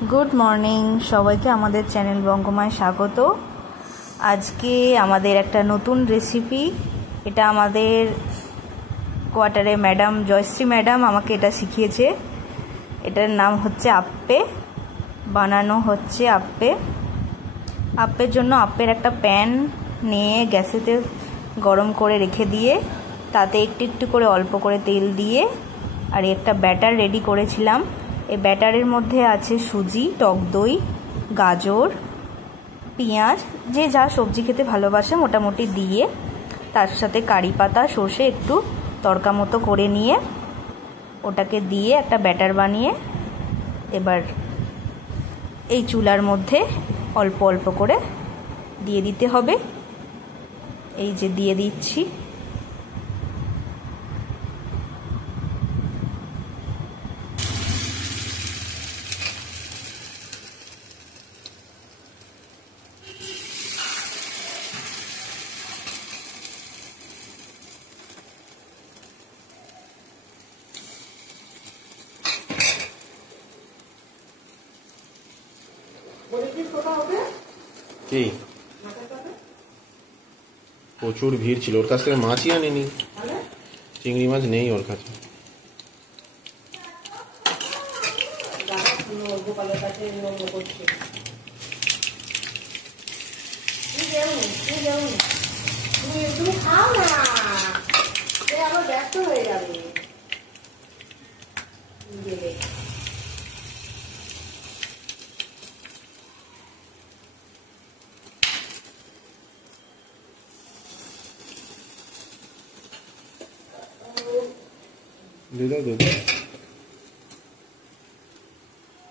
Good morning सबाइके आमादेर channel बंगमाय स्वागत। आज के आमादेर एकटा नतून रेसिपि एटा आमादेर क्वार्टारे मैडम जयश्री मैडम आमाके एटा शिखिয়েছে। एटार नाम হচ্ছে আপ্পে। বানানো হচ্ছে আপ্পে। আপ্পের জন্য আপ্পের একটা প্যান নিয়ে গ্যাসেতে গরম করে রেখে দিয়ে তাতে একটু একটু করে অল্প করে তেল দিয়ে আর একটা ব্যাটার রেডি করেছিলাম। এই ব্যাটারের মধ্যে আছে সুজি, টক দই, গাজর, পেঁয়াজ, যে যা সবজি খেতে ভালোবাসে মোটামুটি দিয়ে তার সাথে কারি পাতা, সর্ষে একটু তড়কা মতো করে নিয়ে ওটাকে দিয়ে একটা ব্যাটার বানিয়ে এবার এই চুলার মধ্যে অল্প অল্প করে দিয়ে দিতে হবে। এই যে দিয়ে দিচ্ছি। কি প্রচুর ভিড় ছিল, ওর কাছ থেকে মাছই আনিনি, চিংড়ি মাছ নেই ওর কাছে।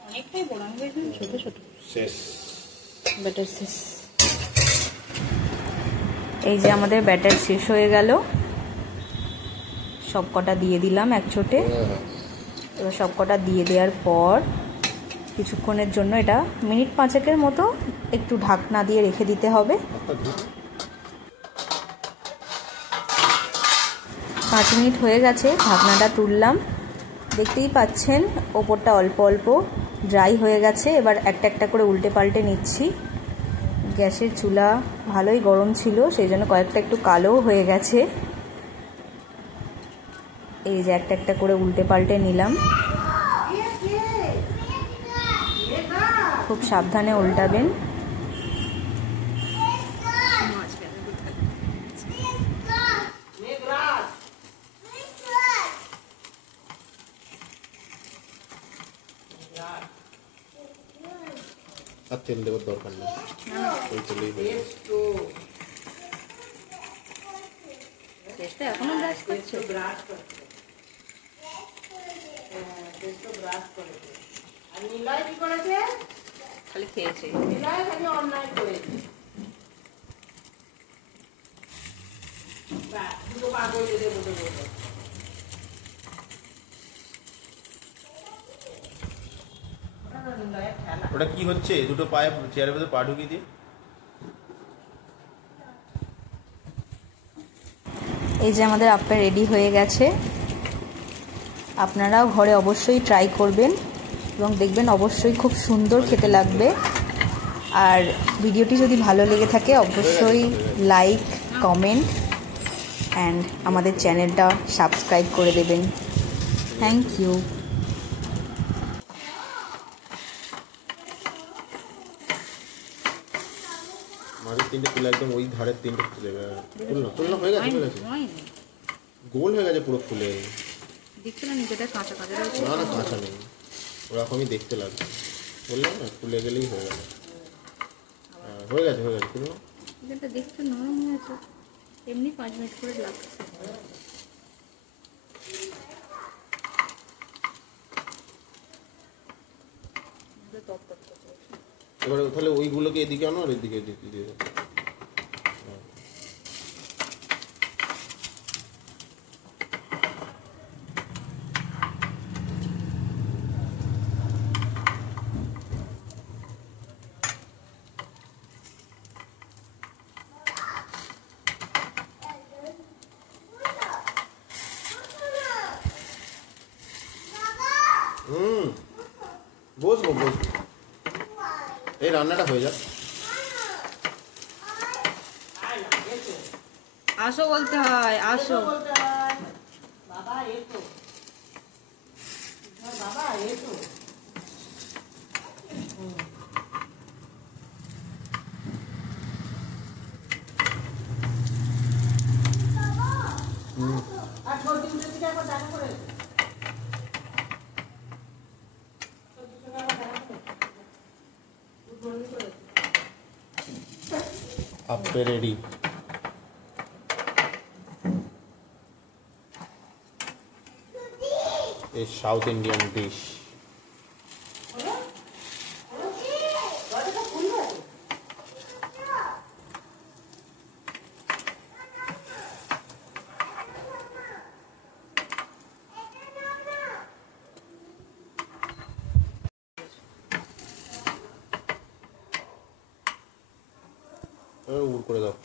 অনেকটাই বড়, আমি ভেবেছিলাম ছোট ছোট। শেষ ব্যাটার শেষ। এই যে আমাদের ব্যাটার শেষ হয়ে গেল, সব কটা দিয়ে দিলাম এক ছোটে। এবার সব কটা দিয়ে দেওয়ার পর কিছুক্ষণের জন্য এটা মিনিট 5 মতো একটু ঢাকনা দিয়ে রেখে দিতে হবে। 5 মিনিট হয়ে গেছে, ঢাকনাটা তুললাম। দেখতেই পাচ্ছেন ওপরটা অল্প অল্প ড্রাই হয়ে গেছে। এবার একটা একটা করে উল্টে পাল্টে নিচ্ছি। গ্যাসের চুলা ভালোই গরম ছিল, সেই জন্য কয়েকটা একটু কালোও হয়ে গেছে। এই যে একটা একটা করে উল্টে পাল্টে নিলাম। খুব সাবধানে উল্টাবেন। আর তেল দেওয়ার দরকার নেই, ওই তেলেই হয়ে যাবে। চেষ্টা এখনো ব্রাশ করছে। আর নিলয় কি করেছে? খালি খেয়েছে। নিলয় খালি অন্যায় করেছে। বাহ, দুটো পা করে দিয়ে দেবো দেবো। ওটা কি হচ্ছে? দুটো পায়ে চেয়ারের ভেতর পা ঢুকিয়ে দিয়ে। এই যে আমাদের আপ্পে রেডি হয়ে গেছে। আপনারাও ঘরে অবশ্যই ট্রাই করবেন এবং দেখবেন অবশ্যই খুব সুন্দর খেতে লাগবে। আর ভিডিওটি যদি ভালো লেগে থাকে অবশ্যই লাইক, কমেন্ট অ্যান্ড আমাদের চ্যানেলটা সাবস্ক্রাইব করে দেবেন। Thank you. মাঝের তিনটে তুলে একদম ওই ধারের তিনটে তুলে তুলনা হয়ে গেছে, হয়ে গেছে, গোল হয়ে গেছে পুরো ফুলে। দেখতে না নিজেটা কাঁচা কাঁচা রয়েছে। না না কাঁচা নেই, ওরকমই দেখতে লাগবে। বললাম না ফুলে গেলেই হয়ে গেল। হয়ে গেছে হয়ে গেছে। তুলো এটা দেখতে নরম হয়েছে, এমনি 5 মিনিট করে লাগছে। এবারে তাহলে ওইগুলোকে এদিকে আনো আর এদিকে এদিকে দিয়ে দাও। বসবো বসবো। এই রান্নাটা হয়ে যাক। আয় না, এসো। আসো বলতে হয়, আসো। এসো বলতে হয়। বাবা এসো। বাবা এসো। আর সর্দি উঠেছে একবার দেখা করে এসো। সর্দির সঙ্গে একবার দেখা করে এসো। সর্দি করে এসো। আপে রেডি। এই সাউথ ইন্ডিয়ান ডিশ। দরজাটা খুলবে? উড় করে দাও,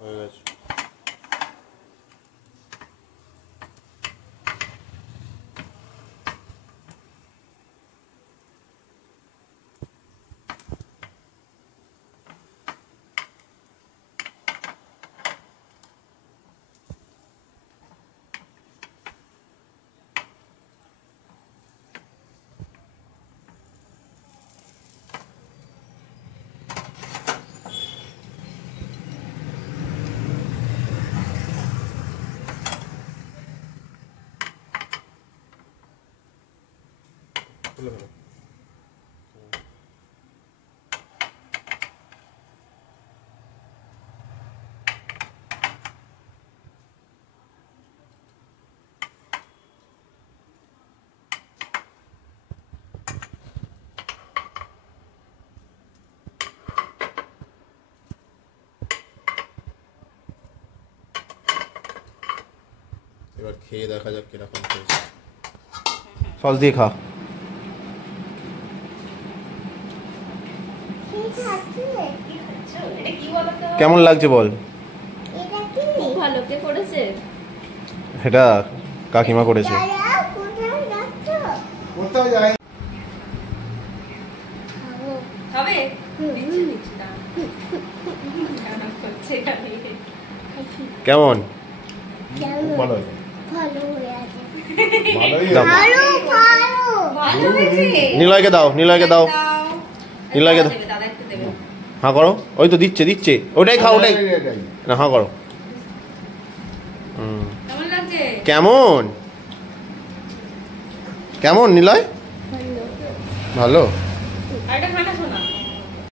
হয়ে গেছে। খুলে ফেলো। এবার খেয়ে দেখা যাক কিরকম খেয়েছে। সস দিয়ে খা। কেমন লাগছে বল? খুব ভালো। কে করেছে? এটা কাকিমা করেছে। খাবে? দিচ্ছি, দিচ্ছি, দাঁড়াও। রান্না করছে এখানে। কেমন? ভালো দাও। ভালো হয়েছে। নিলয়কে দাও, নিলয়কে দাও, নিলয়কে দাও। দেবে, দাদা একটু দেবে। হ্যাঁ করো, ওই তো দিচ্ছে দিচ্ছে, ওটাই খাও, ওটাই না, হ্যাঁ করো। কেমন লাগছে? কেমন কেমন নিলয়? ভালো। আরেকটা খানা শোনা।